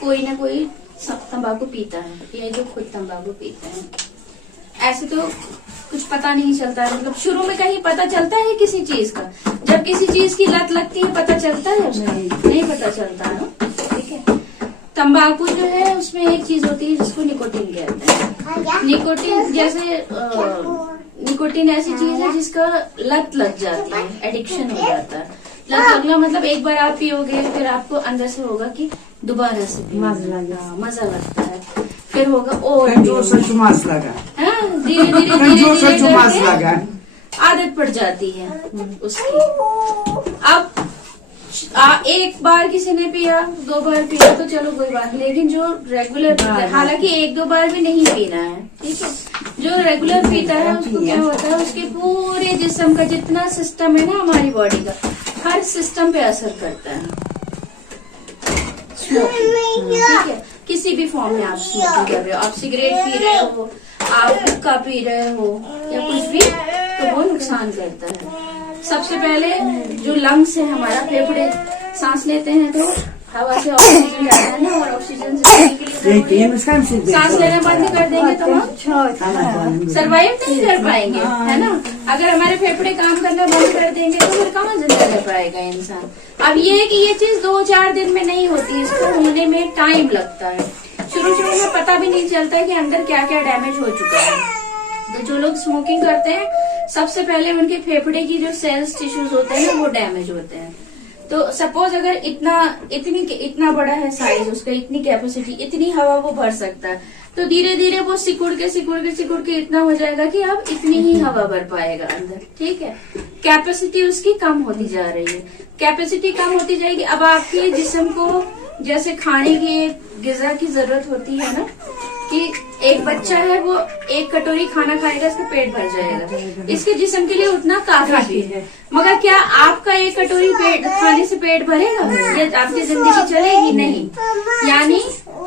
कोई ना कोई तंबाकू पीता है, ये जो खुद तंबाकू पीते हैं। ऐसे तो कुछ पता नहीं चलता है, मतलब शुरू में कहीं पता चलता है किसी चीज का, जब किसी चीज की लत लगती है पता चलता है उसका, नहीं पता चलता है। ठीक है, तंबाकू जो है उसमें एक चीज होती है जिसको निकोटीन कहते हैं। निकोटीन जैसे निकोटीन ऐसी चीज है जिसका लत लग जाती है, एडिक्शन हो जाता है। लत लगना मतलब एक बार आप पियोगे फिर आपको अंदर से होगा कि दोबारा से मजा लगता है, फिर होगा और धीरे धीरे आदत पड़ जाती है उसकी। अब एक बार किसी ने पिया, 2 बार पिया तो चलो कोई बात नहीं, लेकिन जो रेगुलर, हालांकि 1-2 बार भी नहीं पीना है, ठीक है। जो रेगुलर पीता है उसको क्या होता है, उसके पूरे जिस्म का जितना सिस्टम है ना हमारी बॉडी का, हर सिस्टम पे असर करता है स्मोकिंग। ठीक है, किसी भी फॉर्म में आप स्मोकिंग कर रहे हो, आप सिगरेट पी रहे हो, आप हुक्का पी रहे हो या कुछ भी, तो वो नुकसान करता है। सबसे पहले जो लंग्स है हमारा, फेफड़े सांस लेते हैं तो हवा से ऑक्सीजन जाता है ना, और ऑक्सीजन से के लिए सांस लेना बंद कर देंगे तो हम सरवाइव नहीं कर पाएंगे, है ना। अगर हमारे फेफड़े काम करना बंद कर देंगे तो फिर कहाँ जिंदा रह पाएगा इंसान। अब ये है कि ये चीज 2-4 दिन में नहीं होती, इसको होने में टाइम लगता है। शुरू में पता भी नहीं चलता है कि अंदर क्या क्या डैमेज हो चुका है। तो जो लोग स्मोकिंग करते हैं सबसे पहले उनके फेफड़े की जो सेल्स टिश्यूज होते हैं वो डैमेज होते हैं। तो सपोज अगर इतना बड़ा है साइज उसका, इतनी कैपेसिटी, इतनी हवा वो भर सकता है, तो धीरे धीरे वो सिकुड़ के इतना हो जाएगा कि अब इतनी ही हवा भर पाएगा अंदर। ठीक है, कैपेसिटी उसकी कम होती जा रही है, कैपेसिटी कम होती जाएगी। अब आपके जिस्म को जैसे खाने की ग़िज़ा की जरूरत होती है ना, कि एक बच्चा है वो 1 कटोरी खाना खाएगा इसका पेट भर जाएगा, इसके जिस्म के लिए उतना काफी है। मगर क्या आपका 1 कटोरी खाने से पेट भरेगा या आपकी जिंदगी चलेगी? नहीं। यानी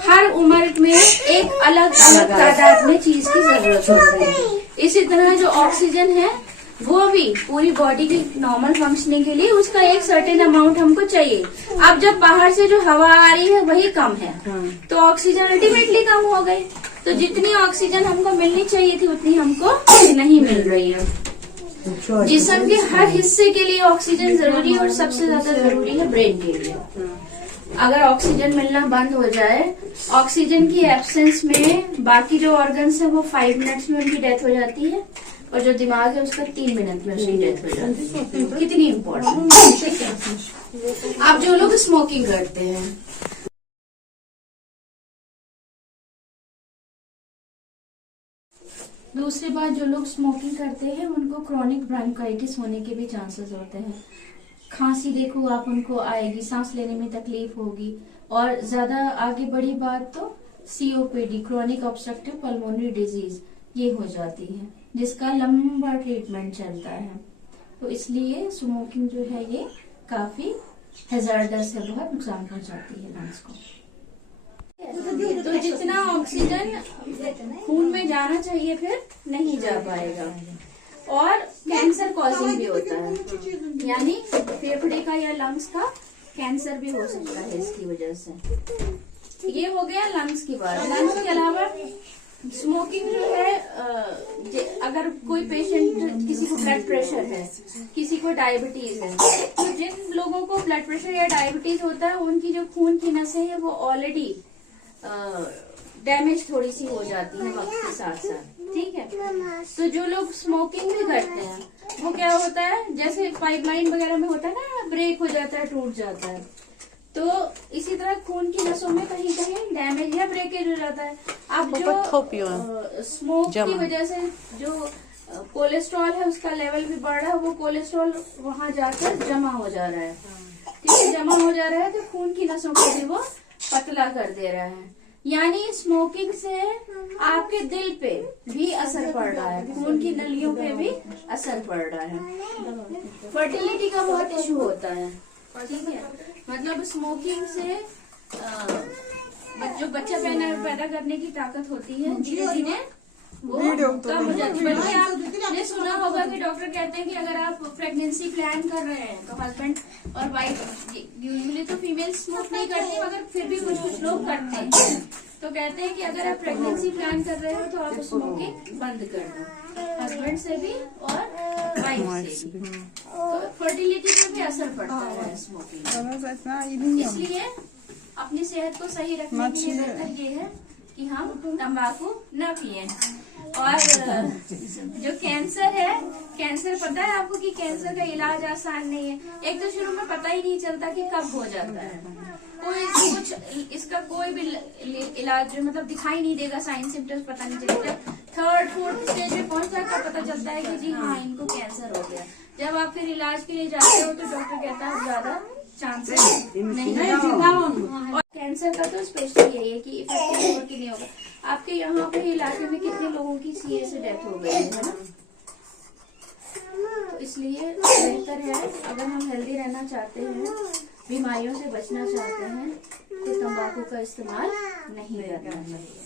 हर उम्र में एक अलग अलग तादाद में चीज की जरूरत होती है। इसी तरह जो ऑक्सीजन है वो भी पूरी बॉडी की नॉर्मल फंक्शनिंग के लिए उसका एक सर्टेन अमाउंट हमको चाहिए। अब जब बाहर से जो हवा आ रही है वही कम है, तो ऑक्सीजन अल्टीमेटली कम हो गई। तो जितनी ऑक्सीजन हमको मिलनी चाहिए थी उतनी हमको नहीं मिल रही है। जिस्म के हर हिस्से के लिए ऑक्सीजन जरूरी है, और सबसे ज्यादा जरूरी है ब्रेन के लिए। अगर ऑक्सीजन मिलना बंद हो जाए, ऑक्सीजन की एब्सेंस में बाकी जो ऑर्गन्स है वो 5 मिनट्स में उनकी डेथ हो जाती है, और जो दिमाग है उसका 3 मिनट में उसकी डेथ हो जाती है। कितनी इम्पोर्टेंट। अब जो लोग स्मोकिंग करते हैं, दूसरी बात, जो लोग स्मोकिंग करते हैं उनको क्रॉनिक ब्रोंकाइटिस होने के भी चांसेस होते हैं। खांसी देखो आप उनको आएगी, सांस लेने में तकलीफ होगी, और ज्यादा आगे बड़ी बात तो COPD, chronic obstructive pulmonary disease, ये हो जाती है, जिसका लंबा ट्रीटमेंट चलता है। तो इसलिए स्मोकिंग जो है ये काफी हैजार्डस है, बहुत नुकसान पहुंचाती है लंग्स को। तो जितना ऑक्सीजन खून में जाना चाहिए फिर नहीं जा पाएगा, और कैंसर कॉजिंग भी होता है, यानी फेफड़े का या लंग्स का कैंसर भी हो सकता है इसकी वजह से। ये हो गया लंग्स की बात। लंग्स के अलावा स्मोकिंग जो है, अगर कोई पेशेंट, किसी को ब्लड प्रेशर है, किसी को डायबिटीज है, तो जिन लोगों को ब्लड प्रेशर या डायबिटीज होता है उनकी जो खून की नसें हैं वो ऑलरेडी डैमेज थोड़ी सी हो जाती है वक्त के साथ साथ। ठीक है, तो जो लोग स्मोकिंग भी करते हैं वो क्या होता है, जैसे पाइपलाइन वगैरह में होता है ना, ब्रेक हो जाता है, टूट जाता है, तो इसी तरह खून की नसों में कहीं कहीं डैमेज या ब्रेकेज हो जाता है। अब जो स्मोक की वजह से जो कोलेस्ट्रॉल है उसका लेवल भी बढ़ रहा है, वो कोलेस्ट्रॉल वहां जाकर जमा हो जा रहा है। ठीक है, जमा हो जा रहा है तो खून की नसों को भी वो पतला कर दे रहा है। यानी स्मोकिंग से आपके दिल पे भी असर पड़ रहा है, खून की नलियों पे भी असर पड़ रहा है। फर्टिलिटी का बहुत इशू होता है। ठीक है, मतलब स्मोकिंग से जो बच्चा पैदा करने की ताकत होती है धीरे धीरे वो कम हो जाती है। बल्कि आपने सुना होगा कि डॉक्टर कहते हैं कि अगर आप प्रेगनेंसी प्लान कर रहे हैं तो हस्बैंड और वाइफ, यूजुअली तो फीमेल स्मोक नहीं करती मगर फिर भी कुछ लोग करते हैं, तो कहते हैं कि अगर आप प्रेगनेंसी प्लान कर रहे हो तो आप स्मोकिंग बंद कर दो, हस्बैंड से भी और वाइफ से भी। तो फर्टिलिटी पे भी असर पड़ता है स्मोकिंग। इसलिए अपनी सेहत को सही रखने के लिए बेहतर ये है कि हम तंबाकू न पिए। और जो कैंसर है, कैंसर पता है आपको कि कैंसर का इलाज आसान नहीं है। एक तो शुरू में पता ही नहीं चलता कि कब हो जाता है, कोई कुछ इसका कोई भी इलाज मतलब दिखाई नहीं देगा, साइन सिम्टम्स पता नहीं चलेगा। थर्ड फोर्थ स्टेज में पहुंच जाकर पता चलता है कि जी हाँ इनको कैंसर हो गया। जब आप फिर इलाज के लिए जाते हो तो डॉक्टर कहता है ज्यादा चांसेस नहीं है। और कैंसर का तो स्पेशली यही है कि इफेक्टिव होगा कि नहीं होगा। आपके यहाँ पे इलाके में कितने लोगों की सीए से डेथ हो गई है ना, तो इसलिए बेहतर है अगर हम हेल्दी रहना चाहते हैं, बीमारियों से बचना चाहते हैं, तो तंबाकू का इस्तेमाल नहीं करना चाहिए।